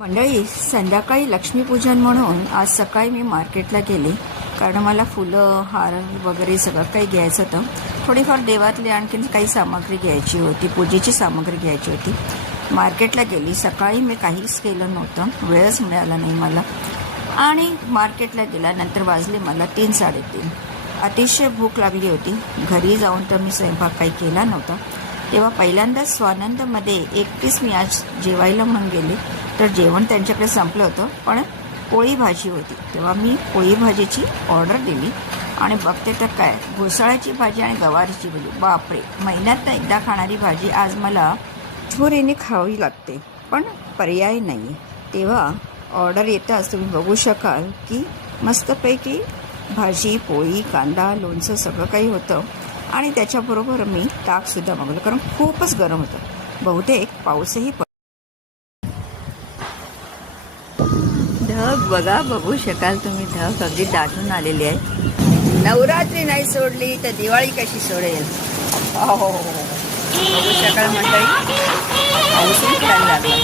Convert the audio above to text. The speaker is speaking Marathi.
मंडळी, संध्याकाळी लक्ष्मीपूजन म्हणून आज सकाळी मी मार्केटला गेले, कारण मला फुलं, हार वगैरे सगळं काही घ्यायचं होतं. थोडीफार देवातली आणखीन काही सामग्री घ्यायची होती, पूजेची सामग्री घ्यायची होती. मार्केटला गेली. सकाळी मी काहीच केलं नव्हतं, वेळच मिळाला नाही मला. आणि मार्केटला गेल्यानंतर वाजले मला 3-3:30. अतिशय भूक लागली होती. घरी जाऊन तर मी स्वयंपाक काही केला नव्हता. तेव्हा पहिल्यांदाच स्वानंदमध्ये एकटीच मी आज जेवायला म्हणून गेले, तर जेवण त्यांच्याकडे संपलं होतं, पण पोळी भाजी होती. तेव्हा मी पोळी भाजीची ऑर्डर दिली आणि बघते तर काय, घोसाळ्याची भाजी आणि गवारीची भाजी. बापरे, महिन्यात एकदा खाणारी भाजी आज मला छुरीने खावी लागते, पण पर्याय नाही आहे. तेव्हा ऑर्डर येताच तुम्ही बघू शकाल की मस्तपैकी भाजी, पोळी, कांदा, लोणचं सगळं काही होतं. आणि त्याच्याबरोबर मी ताकसुद्धा मागवलं, कारण खूपच गरम होतं. बहुतेक पाऊसही ढग बघा, बघू शकाल तुम्ही, ढग अगदी दाटून आलेली आहे. नवरात्री नाही सोडली तर दिवाळी कशी सोडेल. हो, बघू शकाल मंडळी, पाऊसही पडायला लागला.